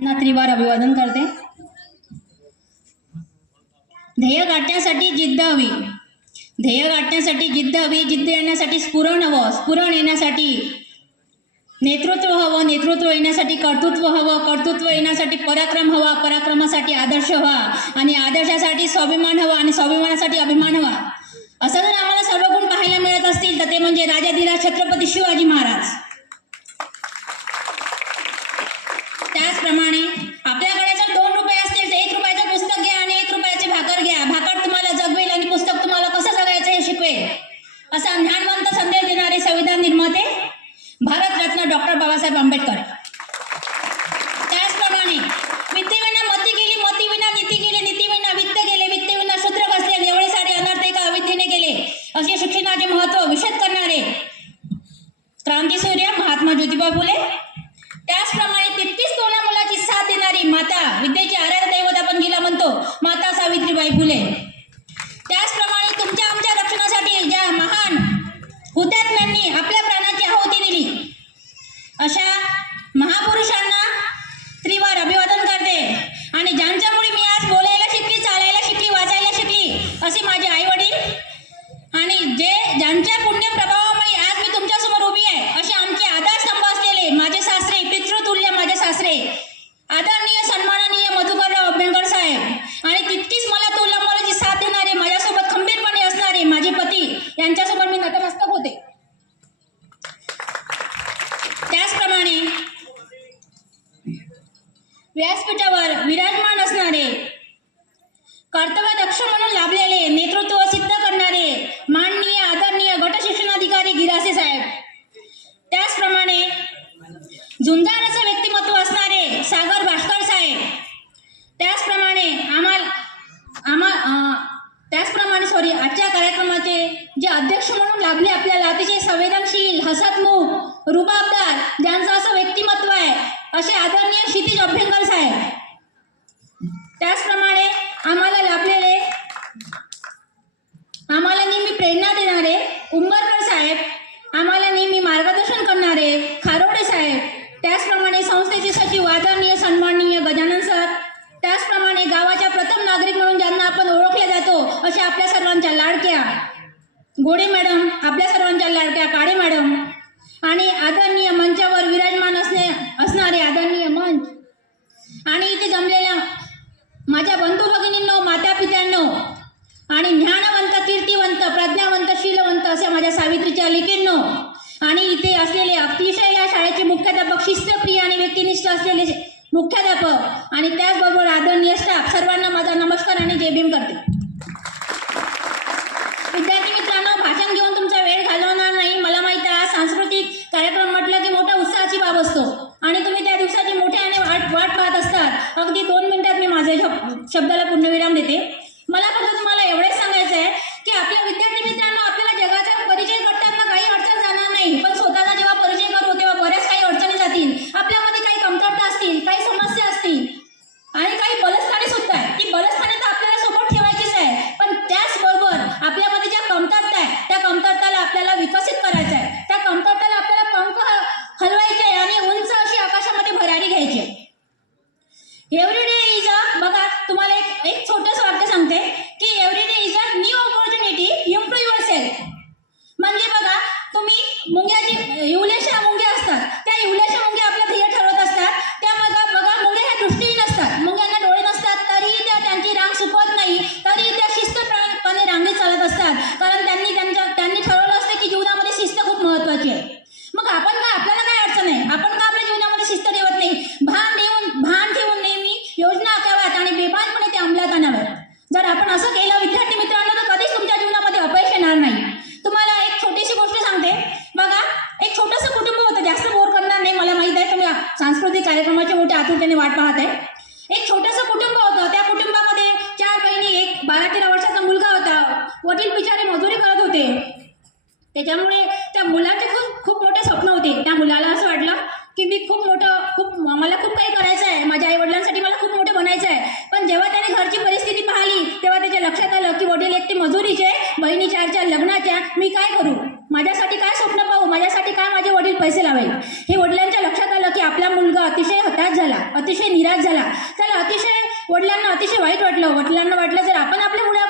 ना त्रिवार अभिवादन करते. ध्येय गाठण्यासाठी जिद्द हवी. ध्येय गाठण्यासाठी जिद्द हवी जिद्द येण्यासाठी स्फुरण हवं स्फुरण येण्यासाठी नेतृत्व हवं नेतृत्व येण्यासाठी कर्तृत्व हवं कर्तृत्व येण्यासाठी पराक्रम हवा पराक्रमासाठी आदर्श हवा आणि आदर्शासाठी स्वाभिमान हवा आणि स्वाभिमानासाठी अभिमान हवा. असं जर आम्हाला सर्व गुण पाहायला मिळत असतील तर ते म्हणजे राजाधिराज छत्रपती शिवाजी महाराज. प्रमाणे आपल्याकडे जर दोन रुपये असतील तर एक रुपयाचं पुस्तक घ्या आणि एक रुपयाची भाकर घ्या. भाकर तुम्हाला जगवेल आणि पुस्तक तुम्हाला कसं जगायचं हे शिकवेल. असा ज्ञानवंत संदेश देणारे संविधान निर्माते भारतरत्न डॉक्टर बाबासाहेब आंबेडकर. వైపులే यांच्यासोबत मी नतमस्तक होते. त्याचप्रमाणे व्यासपीठावर विराजमान असणारे कर्तव्य दक्ष म्हणून लाभलेले नेतृत्व सिद्ध करणारे माननीय आदरणीय गट शिक्षणाधिकारी गिरासे साहेब. त्याचप्रमाणे झुंजार असं व्यक्तिमत्व असणारे सागर भास्कर साहेब त्याचप्रमाणे आम्हाला आम्हा अं, त्याचप्रमाणे सॉरी आजच्या कार्यक्रमाचे जे अध्यक्ष म्हणून लाभले आपल्याला अतिशय संवेदनशील हसतमुख रुबाबदार ज्यांचं असं व्यक्तिमत्व आहे असे आदरणीय क्षितिज अभ्यंकर साहेब त्याचप्रमाणे आम्हाला लाभलेले आम्हाला नेहमी प्रेरणा देणारे उंबरकर साहेब आम्हाला नेहमी मार्गदर्शन करणारे खारोडे साहेब त्याचप्रमाणे संस्थेचे सचिव आदरणीय सन्माननीय गजानन सर त्याचप्रमाणे गावाच्या प्रथम नागरिक म्हणून ज्यांना आपण ओळखले जातो अशा आपल्या सर्वांच्या लाडक्या. गोडे मॅडम आपल्या सर्वांच्या लाडक्या काळे मॅडम. आणि आदरणीय मंचावर विराजमान असणे असणारे आदरणीय मंच. आणि इथे जमलेल्या माझ्या बंधू भगिनींनो माता पित्यांनो आणि ज्ञानवंत कीर्तिवंत प्रज्ञावंत शीलवंत अशा माझ्या सावित्रीच्या लेखींनो आणि इथे असलेले अतिशय या शाळेचे मुख्याध्यापक शिस्तप्रिय आणि व्यक्तिनिष्ठ असलेले मुख्याध्यापक आणि त्याचबरोबर आदरणीय स्टाफ सर्वांना माझा नमस्कार आणि जय भीम करते. శబ్దాలకు तुम्ही मुंग्याची इवलेशा त्याच्यामुळे त्या मुलाचे खूप खूप मोठे स्वप्न होते. त्या मुलाला असं वाटलं की मी खूप मोठं खूप मला खूप काही करायचं आहे. माझ्या आई वडिलांसाठी मला खूप मोठं बनायचं आहे. पण जेव्हा त्याने घरची परिस्थिती पाहिली तेव्हा त्याच्या लक्षात आलं की वडील एकटे मजुरीचे बहिणी चारच्या लग्नाच्या मी काय करू? माझ्यासाठी काय स्वप्न पाहू? माझ्यासाठी काय माझे वडील पैसे लावेल? हे वडिलांच्या लक्षात आलं की आपला मुलगा अतिशय हताश झाला अतिशय निराश झाला. त्याला अतिशय वडिलांना अतिशय वाईट वाटलं. वडिलांना वाटलं जर आपण आपल्या मुला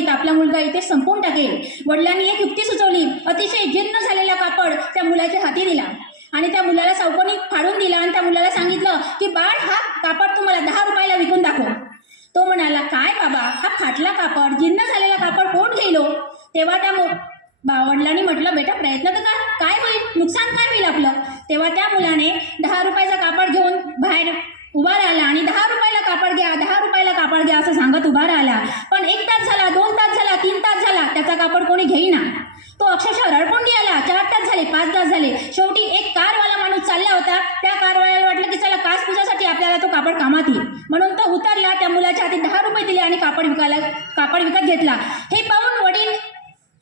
लक्ष आपला मुलगा इथे संपून टाकेल. वडिलांनी एक युक्ती सुचवली. अतिशय जीर्ण झालेला कापड त्या मुलाच्या हाती दिला. आणि त्या मुलाला चौकोनी फाडून दिला आणि त्या मुलाला सांगितलं की बाळ हा कापड तुम्हाला दहा रुपयाला विकून दाखव. तो म्हणाला काय बाबा हा फाटला कापड जीर्ण झालेला कापड कोण घेलो हो? तेव्हा त्या बा वडिलांनी म्हटलं बेटा प्रयत्न तर कर. काय होईल? नुकसान काय होईल आपलं? तेव्हा त्या मुलाने दहा रुपयाचा कापड घेऊन बाहेर उभा राहिला आणि दहा रुपयाला कापड घ्या दहा रुपयाला कापड घ्या असं सांगत उभा राहिला पण एक तास झाला दोन तास झाला तीन तास झाला त्याचा कापड कोणी घेईना. तो अक्षरशः रडकोंडी आला चार तास झाले पाच तास झाले. शेवटी एक कारवाला माणूस चालला होता. त्या कारवाल्याला वाटलं की चला कास पूजासाठी आपल्याला तो कापड कामात येईल. म्हणून तो उतरला. त्या मुलाच्या हाती दहा रुपये दिले आणि कापड विकायला कापड विकत घेतला. हे पाहून वडील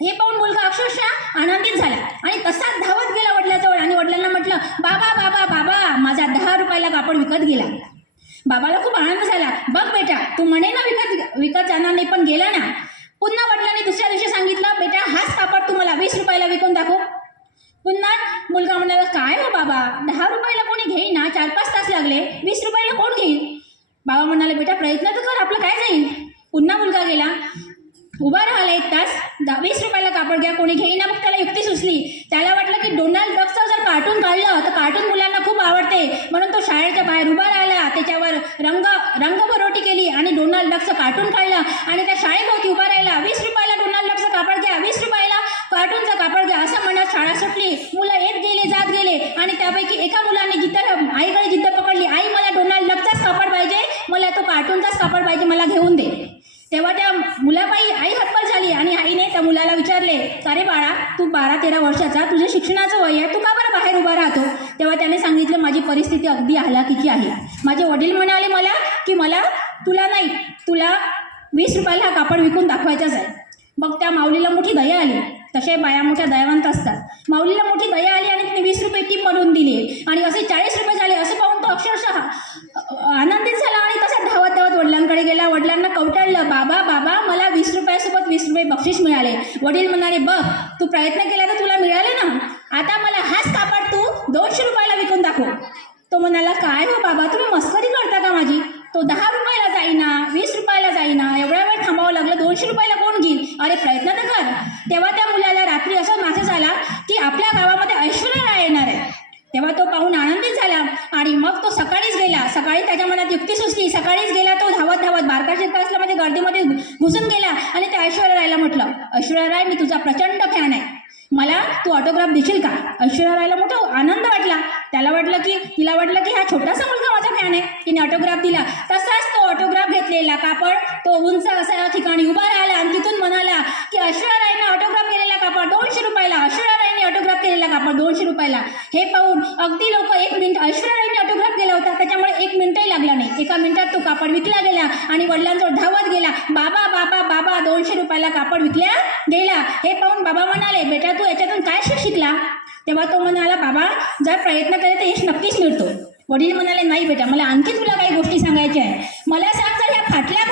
हे पाहून मुलगा अक्षरशः आनंदित झाला. आणि तसाच धावत गेला वडिलाजवळ. आणि वडिलांना म्हटलं बाबा बाबा बाबा माझा दहा रुपयाला कापड विकत गेला. बाबाला खूप आनंद झाला. बघ बेटा तू म्हणे ना विकत विकत जाणार नाही पण गेला ना. पुन्हा वडिलांनी दुसऱ्या दिवशी सांगितलं बेटा हाच कापड तुम्हाला वीस रुपयाला विकून दाखव. पुन्हा मुलगा म्हणाला काय हो बाबा दहा रुपयाला कोणी घेईना चार पाच तास लागले वीस रुपयाला कोण घेईल बाबा म्हणाले बेटा प्रयत्न तर कर आपलं काय जाईल? पुन्हा मुलगा गेला उभा राहिला एक तास दहा वीस रुपयाला कापड घ्या कोणी घेईना मग त्याला युक्ती सुचली. त्याला वाटलं की डोनाल्ड डकचं जर कार्टून काढलं तर कार्टून मुलांना खूप आवडते. म्हणून तो शाळेच्या बाहेर उभा राहिला त्याच्यावर रंग रंगभरोटी केली आणि डोनाल्ड डकचं कार्टून काढलं आणि त्या शाळेभोवती उभा राहिला वीस रुपयाला डोनाल्ड डकचं कापड घ्या वीस रुपयाला कार्टूनचं कापड घ्या असं म्हणत शाळा सुटली मुलं येत गेले जात गेले आणि त्यापैकी एका मुलाने जिद्द आईकडे जिद्द पकडली आई मला डोनाल्ड डकचाच कापड पाहिजे मला तो कार्टूनचाच कापड पाहिजे दे. तेव्हा त्या मुलाबाई आई हतबल झाली आणि आईने त्या मुलाला विचारले अरे बाळा तू बारा तेरा वर्षाचा तुझ्या शिक्षणाचं वय आहे तू का बरं बाहेर उभा राहतो? तेव्हा त्याने सांगितलं माझी परिस्थिती अगदी हलाखीची आहे. माझे वडील म्हणाले मला की मला तुला नाही तुला वीस रुपयाला हा कापड विकून दाखवायचाच आहे. मग त्या माऊलीला मोठी दया आली. तसे बाया मोठ्या दयावंत असतात. माऊलीला मोठी दया आली आणि तिने वीस रुपये टीप बनवून दिली. आणि असे चाळीस रुपये झाले असं पाहून तो अक्षरशः अ, आनंदित झाला आणि तसा धावत धावत वडिलांकडे गेला वडिलांना कवटाळलं बाबा बाबा मला वीस रुपयासोबत वीस रुपये बक्षीस मिळाले वडील म्हणाले बघ तू प्रयत्न केला तर तुला मिळाले ना. आता मला हाच कापड तू दोनशे रुपयाला विकून दाखव. तो म्हणाला काय हो बाबा तुम्ही मस्करी करता का माझी? तो दहा रुपयाला जाईना वीस रुपयाला जाईना. एवढा वेळ थांबावं लागलं दोनशे रुपयाला कोण घेईल? अरे प्रयत्न तर कर. तेव्हा त्या मुलाला रात्री असा मेसेज आला की आपल्या गावामध्ये ऐश्वर्या राय येणार आहे. तेव्हा तो पाहून आनंदित झाला आणि मग तो सकाळीच गेला. सकाळी त्याच्या मनात युक्ती सुचली सकाळीच गेला तो घुसून गेला आणि त्या ऐश्वर्या रायला म्हटलं ऐश्वर्या राय मी तुझा प्रचंड फॅन आहे. मला तू ऑटोग्राफ देशील का? ऐश्वर्या रायला मोठा आनंद वाटला. त्याला वाटलं की तिला वाटलं की हा छोटासा मुलगा माझा फॅन आहे. तिने ऑटोग्राफ दिला. तसाच तो ऑटोग्राफ घेतलेला कापड तो उंच असा ठिकाणी उभा राहिला आणि तिथून म्हणाला की ऐश्वर्या रायने ऑटोग्राफ केलेला कापड दोनशे रुपयाला ऐश्वर्या रायने ऑटोग्राफ केलेला कापड दोनशे रुपयाला. हे पाहून अगदी लोक एक मिनिट ऐश्वर्या रायने ऑटोग्राफ केला होता. त्याच्यामुळे एक मिनिटही लागला नाही. एका मिनिटात तो कापड विकला गेला आणि वडिलांजवळ धावत गेला बाबा बाबा बाबा दोनशे रुपयाला कापड विकल्या? गेला हे पाहून बाबा म्हणाले बेटा तू याच्यातून काय शिक शिकला? तेव्हा तो म्हणाला बाबा जर प्रयत्न केले तर यश नक्कीच मिळतो. वडील म्हणाले नाही बेटा मला आणखी तुला काही गोष्टी सांगायच्या आहे मला सांग जर ह्या फाटल्या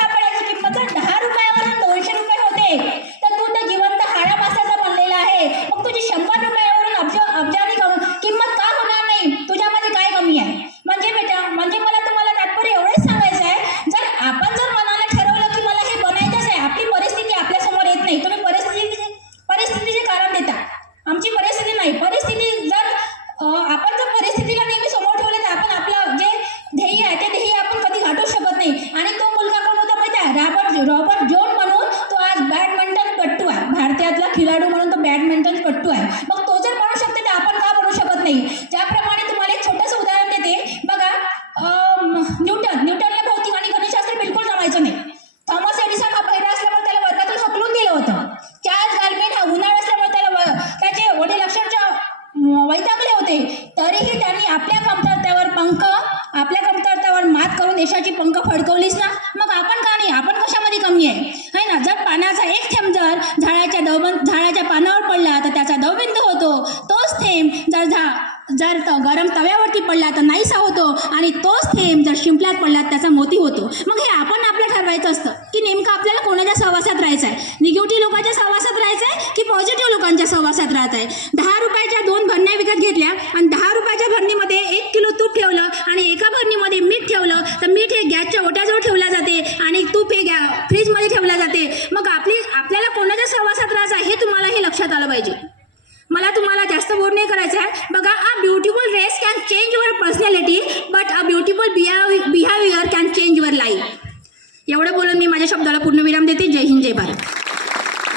तर नाहीसा होतो आणि तोच थेंब जर शिंपल्यात पडला त्याचा मोती होतो. मग हे आपण आपलं ठरवायचं असतं की नेमकं आपल्याला कोणाच्या सहवासात राहायचं आहे? निगेटिव्ह लोकांच्या सहवासात राहायचं आहे की पॉझिटिव्ह लोकांच्या सहवासात राहत आहे? दहा रुपयाच्या दोन भरण्या विकत घेतल्या आणि दहा रुपयाच्या भरणीमध्ये एक किलो तूप ठेवलं आणि एका भरणीमध्ये मीठ ठेवलं तर मीठ हे गॅसच्या ओट्याजवळ ठेवल्या जाते आणि तूप हे गॅ फ्रीजमध्ये ठेवल्या जाते. मग आपली आपल्याला कोणाच्या सहवासात राहायचं आहे हे तुम्हाला हे लक्षात आलं पाहिजे. मला तुम्हाला जास्त बोर नाही करायचं.